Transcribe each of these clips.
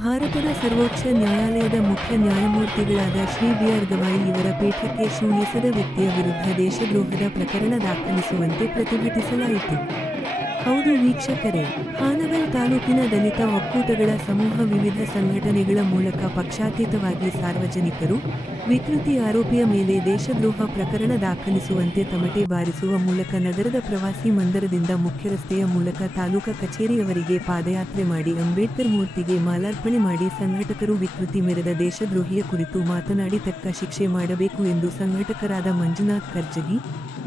ಭಾರತದ ಸರ್ವೋಚ್ಚ ನ್ಯಾಯಾಲಯದ ಮುಖ್ಯ ನ್ಯಾಯಮೂರ್ತಿಗಳಾದ ಶ್ರೀ ಬಿ.ಆರ್. ಗವಾಯಿ ಇವರ ಪೀಠಕ್ಕೆ ಶೂನ್ಯಸದ ವ್ಯಕ್ತಿಯ ವಿರುದ್ಧ ದೇಶದ್ರೋಹದ ಪ್ರಕರಣ ದಾಖಲಿಸುವಂತೆ ಪ್ರತಿಭಟಿಸಲಾಯಿತು. ಹೌದು ವೀಕ್ಷಕರೇ, ಹಾನಗಲ್ ತಾಲೂಕಿನ ದಲಿತ ಒಕ್ಕೂಟಗಳ ಸಮೂಹ ವಿವಿಧ ಸಂಘಟನೆಗಳ ಮೂಲಕ ಪಕ್ಷಾತೀತವಾಗಿ ಸಾರ್ವಜನಿಕರು, ವಿಕೃತಿ ಆರೋಪಿಯ ಮೇಲೆ ದೇಶದ್ರೋಹ ಪ್ರಕರಣ ದಾಖಲಿಸುವಂತೆ ತಮಟೆ ಬಾರಿಸುವ ಮೂಲಕ ನಗರದ ಪ್ರವಾಸಿ ಮಂದಿರದಿಂದ ಮುಖ್ಯರಸ್ತೆಯ ಮೂಲಕ ತಾಲೂಕಾ ಕಚೇರಿಯವರೆಗೆ ಪಾದಯಾತ್ರೆ ಮಾಡಿ ಅಂಬೇಡ್ಕರ್ ಮೂರ್ತಿಗೆ ಮಾಲಾರ್ಪಣೆ ಮಾಡಿ ಸಂಘಟಕರು ವಿಕೃತಿ ಮೆರೆದ ದೇಶದ್ರೋಹಿಯ ಕುರಿತು ಮಾತನಾಡಿ ತಕ್ಕ ಶಿಕ್ಷೆ ಮಾಡಬೇಕು ಎಂದು ಸಂಘಟಕರಾದ ಮಂಜುನಾಥ್ ಕರ್ಜಗಿ,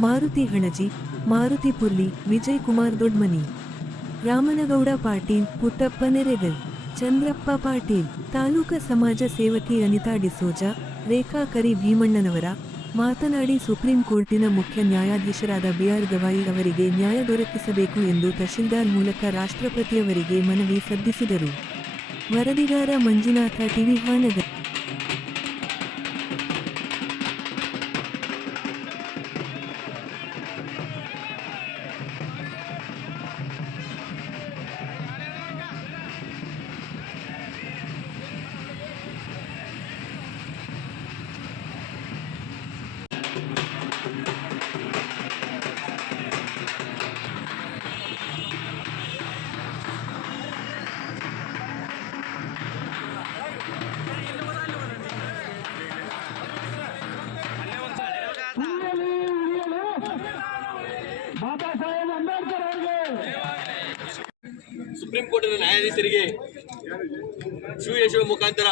ಮಾರುತಿ ಹಣಜಿ, ಮಾರುತಿ ಪುರ್ಲಿ, ವಿಜಯ್ ಕುಮಾರ್ ದೊಡ್ಮನಿ, ರಾಮನಗೌಡ ಪಾಟೀಲ್, ಪುಟ್ಟಪ್ಪ ನೆರೆಗಲ್, ಚಂದ್ರಪ್ಪ ಪಾಟೀಲ್, ತಾಲೂಕಾ ಸಮಾಜ ಸೇವಕಿ ಅನಿತಾ ಡಿಸೋಜ, ರೇಖಾ ಕರಿ ಭೀಮಣ್ಣನವರ ಮಾತನಾಡಿ ಸುಪ್ರೀಂ ಕೋರ್ಟಿನ ಮುಖ್ಯ ನ್ಯಾಯಾಧೀಶರಾದ ಬಿ.ಆರ್. ಗವಾಯಿ ಅವರಿಗೆ ನ್ಯಾಯ ದೊರಕಿಸಬೇಕು ಎಂದು ತಹಶೀಲ್ದಾರ್ ಮೂಲಕ ರಾಷ್ಟ್ರಪತಿಯವರಿಗೆ ಮನವಿ ಸಲ್ಲಿಸಿದರು. ವರದಿಗಾರ ಮಂಜುನಾಥ, ಟಿವಿ ಹಾನಗಲ್. ಸುಪ್ರೀಂ ಕೋರ್ಟಿನ ನ್ಯಾಯಾಧೀಶರಿಗೆ ಶೂ ಎಸೆಯುವ ಮುಖಾಂತರ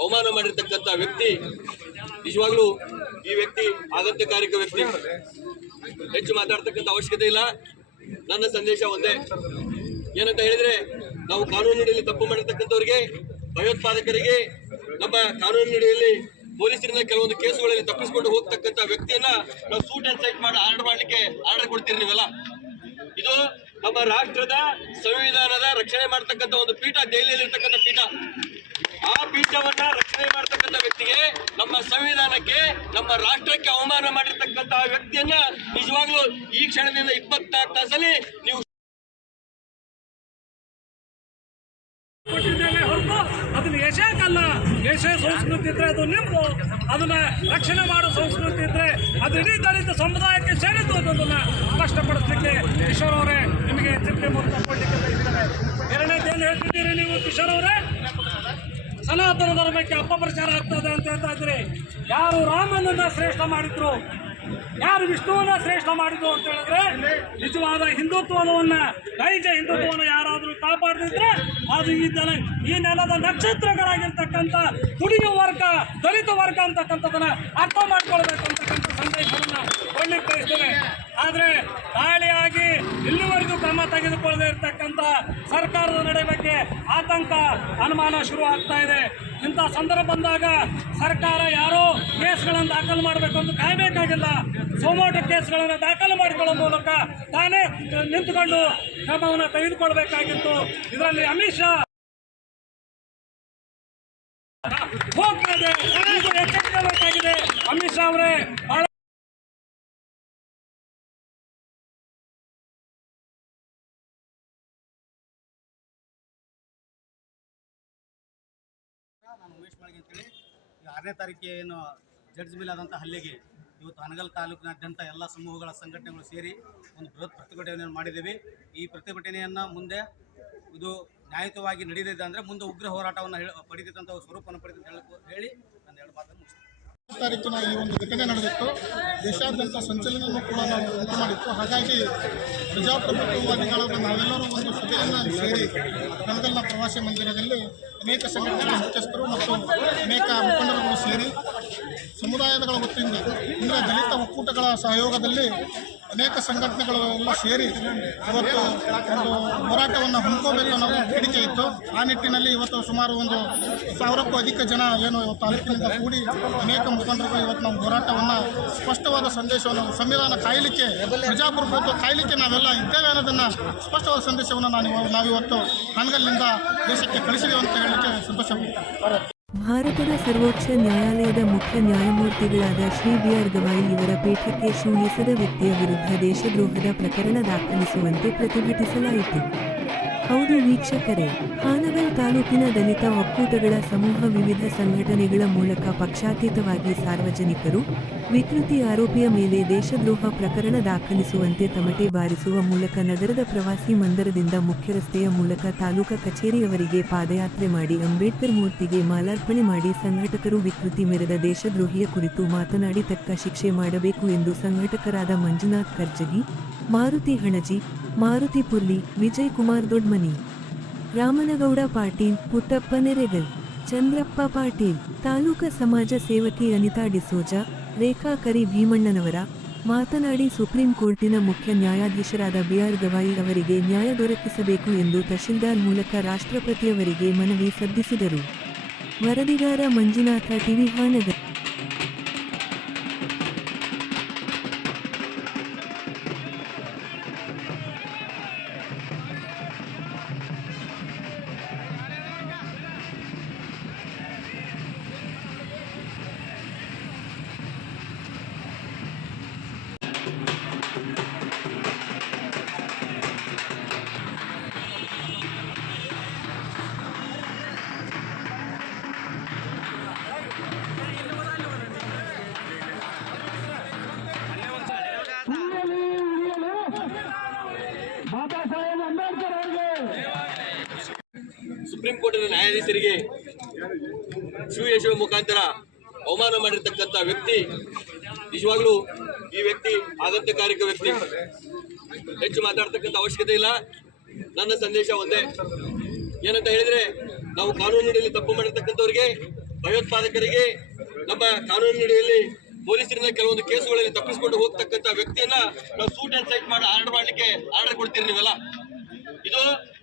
ಅವಮಾನ ಮಾಡಿರ್ತಕ್ಕಂಥ ವ್ಯಕ್ತಿ ನಿಜವಾಗ್ಲೂ ಈ ವ್ಯಕ್ತಿ ಆಘಾತಕಾರಕ ವ್ಯಕ್ತಿ. ಹೆಚ್ಚು ಮಾತಾಡ್ತಕ್ಕಂಥ ಅವಶ್ಯಕತೆ ಇಲ್ಲ. ನನ್ನ ಸಂದೇಶ ಒಂದೇ, ಏನಂತ ಹೇಳಿದ್ರೆ, ನಾವು ಕಾನೂನಿನಲ್ಲಿ ತಪ್ಪು ಮಾಡಿರ್ತಕ್ಕಂಥವ್ರಿಗೆ, ಭಯೋತ್ಪಾದಕರಿಗೆ ನಮ್ಮ ಕಾನೂನಿನಲ್ಲಿ ಪೊಲೀಸರಿಂದ ಕೆಲವೊಂದು ಕೇಸುಗಳಲ್ಲಿ ತಪ್ಪಿಸಿಕೊಂಡು ಹೋಗ್ತಕ್ಕಂಥ ವ್ಯಕ್ತಿಯನ್ನ ನಾವು ಸೂಟ್ ಅಂಡ್ ಸೈಟ್ ಮಾಡಿ ಆರ್ಡರ್ ಕೊಡ್ತೀರಿ ನೀವೆಲ್ಲ. ಇದು ನಮ್ಮ ರಾಷ್ಟ್ರದ ಸಂವಿಧಾನದ ರಕ್ಷಣೆ ಮಾಡತಕ್ಕಂಥ ಒಂದು ಪೀಠ, ದೆಹಲಿಯಲ್ಲಿ ಇರ್ತಕ್ಕಂಥ ಪೀಠ. ಆ ಪೀಠವನ್ನ ರಕ್ಷಣೆ ಮಾಡತಕ್ಕಂಥ ವ್ಯಕ್ತಿಗೆ, ನಮ್ಮ ಸಂವಿಧಾನಕ್ಕೆ, ನಮ್ಮ ರಾಷ್ಟ್ರಕ್ಕೆ ಅವಮಾನ ಮಾಡಿರ್ತಕ್ಕಂಥ ವ್ಯಕ್ತಿಯನ್ನ ನಿಜವಾಗ್ಲೂ ಈ ಕ್ಷಣದಿಂದ 24 ತಾಸಲ್ಲಿ ನೀವು ಅದನ್ನ ಯಶಕ್ಕಲ್ಲ, ಯಶ ಸಂಸ್ಕೃತಿ ಇದ್ರೆ ಅದು ನಿಮ್ದು, ಅದನ್ನ ರಕ್ಷಣೆ ಮಾಡೋ ಸಂಸ್ಕೃತಿ ಇದ್ರೆ ಅದು ಇಡೀ ದಲಿತ ಸಮುದಾಯಕ್ಕೆ ಸೇರಿದ್ದು ಅನ್ನೋದನ್ನ ಸ್ಪಷ್ಟಪಡಿಸ್ಲಿಕ್ಕೆ ಕಿಶೋರ್ ಅವರೇ ನಿಮಗೆ ಎಚ್ಚರಿಕೆ ಮೂಲಕ ಕೊಡ್ಲಿಕ್ಕೆ ಬಯಸ್ತಾರೆ. ಎರಡನೇದೇನು ಹೇಳ್ತಿದ್ದೀರಿ ನೀವು ಕಿಶೋರ್ ಅವರೇ? ಸನಾತನ ಧರ್ಮಕ್ಕೆ ಅಪಪ್ರಚಾರ ಆಗ್ತದೆ ಅಂತ ಹೇಳ್ತಾ ಇದ್ದೀರಿ. ಯಾರು ರಾಮನನ್ನ ಶ್ರೇಷ್ಠ ಮಾಡಿದ್ರು, ಯಾರು ವಿಷ್ಣುವನ್ನ ಶ್ರೇಷ್ಠ ಮಾಡಿದ್ರು ಅಂತ ಹೇಳಿದ್ರೆ, ನಿಜವಾದ ಹಿಂದುತ್ವವನ್ನ, ನೈಜ ಹಿಂದುತ್ವವನ್ನು ಯಾರಾದರೂ ಕಾಪಾಡದಿದ್ರೆ ಅದು ಈ ನೆಲದ ನಕ್ಷತ್ರಗಳಾಗಿರ್ತಕ್ಕಂಥ ದುಡಿಯುವ ವರ್ಗ, ದಲಿತ ವರ್ಗ ಅಂತಕ್ಕಂಥದನ್ನ ಅರ್ಥ ಮಾಡ್ಕೊಳ್ಬೇಕು ಅಂತಕ್ಕಂಥ ಸಂದೇಶವನ್ನ ಕೊಡ್ಲಿಕ್ಕೆ ಬಯಸ್ತೇವೆ. ಆದರೆ ದಾಳಿಯಾಗಿ ಇಲ್ಲಿವರೆಗೂ ಕ್ರಮ ತೆಗೆದುಕೊಳ್ಳದೆ ಇರತಕ್ಕಂಥ ಸರ್ಕಾರದ ನಡೆ ಬಗ್ಗೆ ಆತಂಕ, ಅನುಮಾನ ಶುರು ಆಗ್ತಾ ಇದೆ. ಇಂಥ ಸಂದರ್ಭ ಬಂದಾಗ ಸರ್ಕಾರ ಯಾರೋ ಕೇಸ್ಗಳನ್ನು ದಾಖಲು ಮಾಡಬೇಕು ಅಂತ ಕಾಯಬೇಕಾಗಿಲ್ಲ. ಸೋಮೋಟೋ ಕೇಸ್ಗಳನ್ನು ದಾಖಲು ಮಾಡಿಕೊಳ್ಳುವ ಮೂಲಕ ತಾನೇ ನಿಂತುಕೊಂಡು ಕ್ರಮವನ್ನು ತೆಗೆದುಕೊಳ್ಬೇಕಾಗಿತ್ತು. ಇದರಲ್ಲಿ ಅಮಿತ್ ಶಾ ಹೋಗ್ತದೆ, ಎಚ್ಚರಿಸಬೇಕಾಗಿದೆ. ಅಮಿತ್ ಶಾ ಅವರೇ ನಾನು ಉಮೇಶ್ ಮಾಳ್ಗೆ ಅಂತೇಳಿ 6ನೇ ತಾರೀಕು ಏನು ಜಡ್ಜ್ ಮೇಲೆ ಆದಂಥ ಹಲ್ಲೆಗೆ ಇವತ್ತು ಹಾನಗಲ್ ತಾಲೂಕಿನಾದ್ಯಂತ ಎಲ್ಲ ಸಮೂಹಗಳ ಸಂಘಟನೆಗಳು ಸೇರಿ ಒಂದು ಬೃಹತ್ ಪ್ರತಿಭಟನೆಯನ್ನು ಮಾಡಿದ್ದೀವಿ. ಈ ಪ್ರತಿಭಟನೆಯನ್ನು ಮುಂದೆ ಇದು ನ್ಯಾಯಯುತವಾಗಿ ನಡೆದಿದೆ ಅಂದರೆ ಮುಂದೆ ಉಗ್ರ ಹೋರಾಟವನ್ನು ಪಡೆದಿದ್ದಂಥ ಸ್ವರೂಪವನ್ನು ಪಡೆದಿದ್ದು ಹೇಳಿ ನಾನು 2 ಮಾತನ್ನು ಮುಗಿಸ್ತೇನೆ. ತಾರೀಕಿನ ಈ ಒಂದು ಘಟನೆ ನಡೆದಿತ್ತು. ದೇಶಾದ್ಯಂತ ಸಂಚಲನವನ್ನು ಕೂಡ ನಾವು ಉಂಟು ಮಾಡಿತ್ತು. ಹಾಗಾಗಿ ಪ್ರಜಾಪ್ರಭುತ್ವವಾದಿಗಳಾದ ನಾವೆಲ್ಲರೂ ಒಂದು ಸಭೆಯನ್ನು ಸೇರಿ ಹಾನಗಲ್ನ ಪ್ರವಾಸಿ ಮಂದಿರದಲ್ಲಿ ಅನೇಕ ಸಂಘಟನೆಗಳ ಮುಖ್ಯಸ್ಥರು ಮತ್ತು ಅನೇಕ ಮುಖಂಡರುಗಳು ಸೇರಿ ಸಮುದಾಯಗಳ ವತಿಯಿಂದ ಅಂದರೆ ದಲಿತ ಒಕ್ಕೂಟಗಳ ಸಹಯೋಗದಲ್ಲಿ ಅನೇಕ ಸಂಘಟನೆಗಳು ಎಲ್ಲ ಸೇರಿ ಇವತ್ತು ಒಂದು ಹೋರಾಟವನ್ನು ಹಮ್ಮಿಕೋಬೇಕು ಅನ್ನೋ ಬೇಡಿಕೆ ಇತ್ತು. ಆ ನಿಟ್ಟಿನಲ್ಲಿ ಇವತ್ತು ಸುಮಾರು 1,000ಕ್ಕೂ ಅಧಿಕ ಜನ ಏನು ತಾಲೂಕಿನಿಂದ ಕೂಡಿ ಅನೇಕ ಮುಖಂಡರುಗಳು ಇವತ್ತು ನಮ್ಮ ಹೋರಾಟವನ್ನು ಸ್ಪಷ್ಟವಾದ ಸಂದೇಶವನ್ನು, ಸಂವಿಧಾನ ಕಾಯಲಿಕ್ಕೆ, ಪ್ರಜಾಪ್ರಭುತ್ವ ಕಾಯಲಿಕ್ಕೆ ನಾವೆಲ್ಲ ಇದ್ದೇವೆ ಅನ್ನೋದನ್ನು ಸ್ಪಷ್ಟವಾದ ಸಂದೇಶವನ್ನು ನಾವಿವತ್ತು ಹಾನಗಲ್ನಿಂದ ದೇಶಕ್ಕೆ ಕಳಿಸಿದ್ದೇವೆ ಅಂತ ಹೇಳಲಿಕ್ಕೆ ಸಂತೋಷವಾಗಿದೆ. ಭಾರತದ ಸರ್ವೋಚ್ಚ ನ್ಯಾಯಾಲಯದ ಮುಖ್ಯ ನ್ಯಾಯಮೂರ್ತಿಗಳಾದ ಶ್ರೀ ಬಿ.ಆರ್. ಗವಾಯಿ ಇವರ ಪೀಠಕ್ಕೆ ಶೂನ್ಯಸದ ವ್ಯಕ್ತಿಯ ವಿರುದ್ಧ ದೇಶದ್ರೋಹದ ಪ್ರಕರಣ ದಾಖಲಿಸುವಂತೆ ಪ್ರತಿಭಟಿಸಲಾಯಿತು. ಹೌದು ವೀಕ್ಷಕರೇ, ಹಾನಗಲ್ ತಾಲೂಕಿನ ದಲಿತ ಒಕ್ಕೂಟಗಳ ಸಮೂಹ ವಿವಿಧ ಸಂಘಟನೆಗಳ ಮೂಲಕ ಪಕ್ಷಾತೀತವಾಗಿ ಸಾರ್ವಜನಿಕರು ವಿಕೃತಿ ಆರೋಪಿಯ ಮೇಲೆ ದೇಶದ್ರೋಹ ಪ್ರಕರಣ ದಾಖಲಿಸುವಂತೆ ತಮಟೆ ಬಾರಿಸುವ ಮೂಲಕ ನಗರದ ಪ್ರವಾಸಿ ಮಂದಿರದಿಂದ ಮುಖ್ಯ ರಸ್ತೆಯ ಮೂಲಕ ತಾಲೂಕಾ ಕಚೇರಿಯವರೆಗೆ ಪಾದಯಾತ್ರೆ ಮಾಡಿ ಅಂಬೇಡ್ಕರ್ ಮೂರ್ತಿಗೆ ಮಾಲಾರ್ಪಣೆ ಮಾಡಿ ಸಂಘಟಕರು ವಿಕೃತಿ ಮೆರೆದ ದೇಶದ್ರೋಹಿಯ ಕುರಿತು ಮಾತನಾಡಿ ತಕ್ಕ ಶಿಕ್ಷೆ ಮಾಡಬೇಕು ಎಂದು ಸಂಘಟಕರಾದ ಮಂಜುನಾಥ್ ಕರ್ಜಗಿ, ಮಾರುತಿ ಹಣಜಿ, ಮಾರುತಿ ಪುರ್ಲಿ, ವಿಜಯ್ ಕುಮಾರ್ ದೊಡ್ಮನಿ, ರಾಮನಗೌಡ ಪಾಟೀಲ್, ಪುಟ್ಟಪ್ಪ ನೆರೆಗಲ್, ಚಂದ್ರಪ್ಪ ಪಾಟೀಲ್, ತಾಲೂಕಾ ಸಮಾಜ ಸೇವಕಿ ಅನಿತಾ ಡಿಸೋಜ, ರೇಖಾ ಕರಿ ಭೀಮಣ್ಣನವರ ಮಾತನಾಡಿ ಸುಪ್ರೀಂ ಕೋರ್ಟಿನ ಮುಖ್ಯ ನ್ಯಾಯಾಧೀಶರಾದ ಬಿಆರ್ ಗವಾಯಿ ಅವರಿಗೆ ನ್ಯಾಯ ದೊರಕಿಸಬೇಕು ಎಂದು ತಹಶೀಲ್ದಾರ್ ಮೂಲಕ ರಾಷ್ಟ್ರಪತಿಯವರಿಗೆ ಮನವಿ ಸಲ್ಲಿಸಿದರು. ವರದಿಗಾರ ಮಂಜುನಾಥ, ಟಿವಿ ಹಾನಗಲ್. ಸುಪ್ರೀಂ ಕೋರ್ಟಿನ ನ್ಯಾಯಾಧೀಶರಿಗೆ ಶಿವ ಮುಖಾಂತರ ಅವಮಾನ ಮಾಡಿರ್ತಕ್ಕಂಥ ವ್ಯಕ್ತಿ ನಿಜವಾಗ್ಲೂ ಈ ವ್ಯಕ್ತಿ ಆಘಾತಕಾರಕ ವ್ಯಕ್ತಿ. ಹೆಚ್ಚು ಮಾತಾಡ್ತಕ್ಕಂಥ ಅವಶ್ಯಕತೆ ಇಲ್ಲ. ನನ್ನ ಸಂದೇಶ ಒಂದೇ, ಏನಂತ ಹೇಳಿದ್ರೆ, ನಾವು ಕಾನೂನಿನಲ್ಲಿ ತಪ್ಪು ಮಾಡಿರ್ತಕ್ಕಂಥವ್ರಿಗೆ, ಭಯೋತ್ಪಾದಕರಿಗೆ ನಮ್ಮ ಕಾನೂನಿನಲ್ಲಿ ಪೊಲೀಸರಿಂದ ಕೆಲವೊಂದು ಕೇಸುಗಳಲ್ಲಿ ತಪ್ಪಿಸಿಕೊಂಡು ಹೋಗ್ತಕ್ಕಂಥ ವ್ಯಕ್ತಿಯನ್ನ ನಾವು ಸೂಟ್ ಅಂಡ್ ಸೈಟ್ ಮಾಡಿ ಆರ್ಡರ್ ಕೊಡ್ತೀರಿ ನೀವೆಲ್ಲ. ಇದು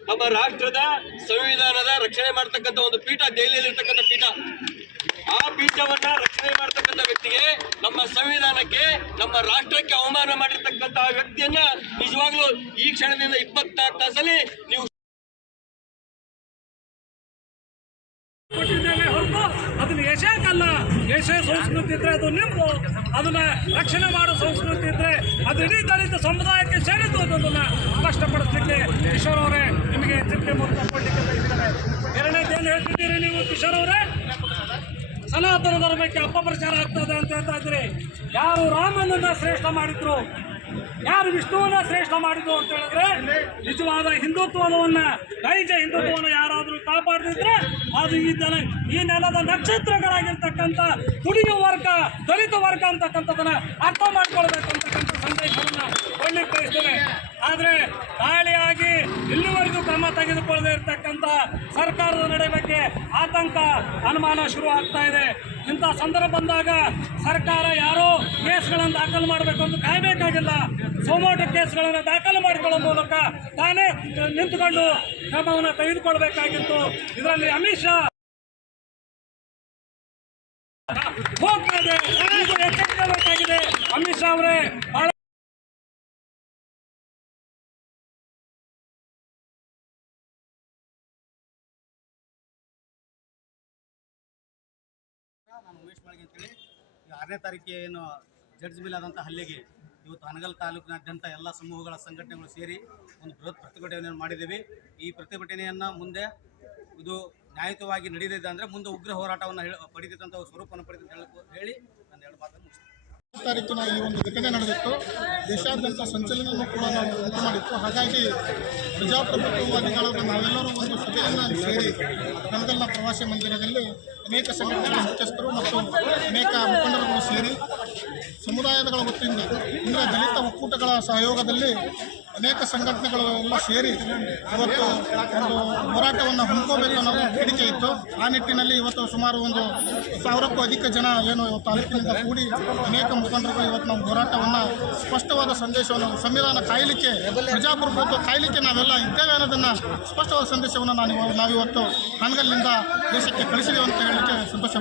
ನಮ್ಮ ರಾಷ್ಟ್ರದ ಸಂವಿಧಾನದ ರಕ್ಷಣೆ ಮಾಡ್ತಕ್ಕಂಥ ಒಂದು ಪೀಠ, ದೆಹಲಿಯಲ್ಲಿ ಇರ್ತಕ್ಕಂಥ ಪೀಠ. ಆ ಪೀಠವನ್ನ ರಕ್ಷಣೆ ಮಾಡ್ತಕ್ಕಂಥ ವ್ಯಕ್ತಿಗೆ, ನಮ್ಮ ಸಂವಿಧಾನಕ್ಕೆ, ನಮ್ಮ ರಾಷ್ಟ್ರಕ್ಕೆ ಅವಮಾನ ಮಾಡಿರ್ತಕ್ಕಂಥ ವ್ಯಕ್ತಿಯನ್ನ ನಿಜವಾಗ್ಲೂ ಈ ಕ್ಷಣದಿಂದ 24 ತಾಸಲ್ಲಿ ನೀವು ಕೊಟ್ಟಿದ್ದೇವೆ ಹೊರತು ಅದನ್ನ ಯಶಕ್ಕಲ್ಲ. ಯಶ ಸಂಸ್ಕೃತಿ ಇದ್ರೆ ಅದು ನಿಮ್ದು, ಅದನ್ನ ರಕ್ಷಣೆ ಮಾಡೋ ಸಂಸ್ಕೃತಿ ಇದ್ರೆ ಅದು ಇಡೀ ದಲಿತ ಸಮುದಾಯಕ್ಕೆ ಸೇರಿದ್ದು ಅನ್ನೋದನ್ನ ಸ್ಪಷ್ಟಪಡಿಸ್ಲಿಕ್ಕೆ ಕಿಶೋರ್ ಅವರೇ ನಿಮಗೆ ಚಿಂತೆ ಮೂಲಕ ಕೊಡ್ಲಿಕ್ಕೆ ಬಯಸಿದ್ದಾರೆ. ಎರಡನೇದೇನು ಹೇಳ್ತಿದ್ದೀರಿ ನೀವು ಕಿಶೋರ್ ಅವರೇ? ಸನಾತನ ಧರ್ಮಕ್ಕೆ ಅಪಪ್ರಚಾರ ಆಗ್ತದೆ ಅಂತ ಹೇಳ್ತಾ ಇದ್ದೀರಿ. ಯಾರು ರಾಮನನ್ನ ಶ್ರೇಷ್ಠ ಮಾಡಿದ್ರು, ಯಾರು ವಿಷ್ಣುವನ್ನ ಶ್ರೇಷ್ಠ ಮಾಡಿದ್ರು ಅಂತ ಹೇಳಿದ್ರೆ, ನಿಜವಾದ ಹಿಂದುತ್ವವನ್ನ, ನೈಜ ಹಿಂದುತ್ವವನ್ನು ಯಾರಾದರೂ ಕಾಪಾಡದಿದ್ರೆ ಅದು ಈ ನೆಲದ ನಕ್ಷತ್ರಗಳಾಗಿರ್ತಕ್ಕಂಥ ತುಡಿಯ ವರ್ಗ, ದಲಿತ ವರ್ಗ ಅಂತಕ್ಕಂಥದನ್ನ ಅರ್ಥ ಮಾಡ್ಕೊಳ್ಬೇಕು ಅಂತಕ್ಕಂಥ ಸಂದೇಶವನ್ನ ಕೊಡ್ಲಿಕ್ಕೆ ಬಯಸ್ತೇವೆ. ಆದರೆ ದಾಳಿಯಾಗಿ ಇಲ್ಲಿವರೆಗೂ ಕ್ರಮ ತೆಗೆದುಕೊಳ್ಳದೆ ಇರತಕ್ಕಂಥ ಸರ್ಕಾರದ ನಡೆ ಬಗ್ಗೆ ಆತಂಕ, ಅನುಮಾನ ಶುರು ಆಗ್ತಾ ಇದೆ. ಇಂಥ ಸಂದರ್ಭ ಬಂದಾಗ ಸರ್ಕಾರ ಯಾರೋ ಕೇಸ್ಗಳನ್ನು ದಾಖಲು ಮಾಡಬೇಕು ಅಂತ ಕಾಯಬೇಕಾಗಿಲ್ಲ. ಸೋಮೋಟೋ ಕೇಸ್ಗಳನ್ನು ದಾಖಲು ಮಾಡಿಕೊಳ್ಳೋ ಮೂಲಕ ತಾನೇ ನಿಂತುಕೊಂಡು ಕ್ರಮವನ್ನು ತೆಗೆದುಕೊಳ್ಬೇಕಾಗಿತ್ತು. ಇದರಲ್ಲಿ ಅಮಿತ್ ಶಾ ಹೋಗ್ತಾ ಇದೆ, ಎಚ್ಚರಿಸಬೇಕಾಗಿದೆ. ಅಮಿತ್ ಶಾ ಅವರೇ ನಾನು ಉಮೇಶ್ ಮಾಳ್ಗೆ ಅಂತೇಳಿ 6ನೇ ತಾರೀಕಿಗೆ ಏನು ಜಡ್ಜ್ ಮೇಲೆ ಆದಂಥ ಹಲ್ಲೆಗೆ ಇವತ್ತು ಹಾನಗಲ್ ತಾಲೂಕಿನಾದ್ಯಂತ ಎಲ್ಲ ಸಮೂಹಗಳ ಸಂಘಟನೆಗಳು ಸೇರಿ ಒಂದು ಬೃಹತ್ ಪ್ರತಿಭಟನೆಯನ್ನು ಮಾಡಿದ್ದೀವಿ. ಈ ಪ್ರತಿಭಟನೆಯನ್ನು ಮುಂದೆ ಇದು ನ್ಯಾಯಯುತವಾಗಿ ನಡೆದಿದೆ ಅಂದರೆ ಮುಂದೆ ಉಗ್ರ ಹೋರಾಟವನ್ನು ಪಡೆದಿದ್ದಂಥ ಸ್ವರೂಪವನ್ನು ಪಡೆದಿದ್ದು ಹೇಳಿ ನಾನು 2 ಮಾತನ್ನು ಮುಗಿಸ್ತೇನೆ. ತಾರೀಕಿನ ಈ ಒಂದು ಘಟನೆ ನಡೆದಿತ್ತು. ದೇಶಾದ್ಯಂತ ಸಂಚಲನವನ್ನು ಕೂಡ ನಾವು ಉಂಟು ಮಾಡಿತ್ತು. ಹಾಗಾಗಿ ಪ್ರಜಾಪ್ರಭುತ್ವವಾದಿಗಳಾದ ನಾವೆಲ್ಲರೂ ಒಂದು ಸಭೆಯನ್ನು ಸೇರಿ ಕನಗಲ್ನ ಪ್ರವಾಸಿ ಮಂದಿರದಲ್ಲಿ ಅನೇಕ ಸಂಘಟನೆಗಳ ಮುಖ್ಯಸ್ಥರು ಮತ್ತು ಅನೇಕ ಮುಖಂಡರುಗಳು ಸೇರಿ ಸಮುದಾಯಗಳ ವತಿಯಿಂದ ಅಂದರೆ ದಲಿತ ಒಕ್ಕೂಟಗಳ ಸಹಯೋಗದಲ್ಲಿ ಅನೇಕ ಸಂಘಟನೆಗಳು ಎಲ್ಲ ಸೇರಿ ಇವತ್ತು ಒಂದು ಹೋರಾಟವನ್ನು ಹಮ್ಮಿಕೋಬೇಕು ಅನ್ನೋ ಬೇಡಿಕೆ ಇತ್ತು. ಆ ನಿಟ್ಟಿನಲ್ಲಿ ಇವತ್ತು ಸುಮಾರು 1,000ಕ್ಕೂ ಅಧಿಕ ಜನ ಏನು ತಾಲೂಕಿನಿಂದ ಕೂಡಿ ಅನೇಕ ಮುಖಂಡರುಗಳು ಇವತ್ತು ನಾವು ಹೋರಾಟವನ್ನು ಸ್ಪಷ್ಟವಾದ ಸಂದೇಶವನ್ನು, ಸಂವಿಧಾನ ಕಾಯಲಿಕ್ಕೆ, ಪ್ರಜಾಪ್ರಭುತ್ವ ಕಾಯಲಿಕ್ಕೆ ನಾವೆಲ್ಲ ಇದ್ದೇವೆ ಅನ್ನೋದನ್ನು ಸ್ಪಷ್ಟವಾದ ಸಂದೇಶವನ್ನು ನಾವಿವತ್ತು ಹಾನಗಲ್ನಿಂದ ದೇಶಕ್ಕೆ ಕಳಿಸಿದ್ದೇವೆ ಅಂತ ಹೇಳಲಿಕ್ಕೆ ಸಂತೋಷ.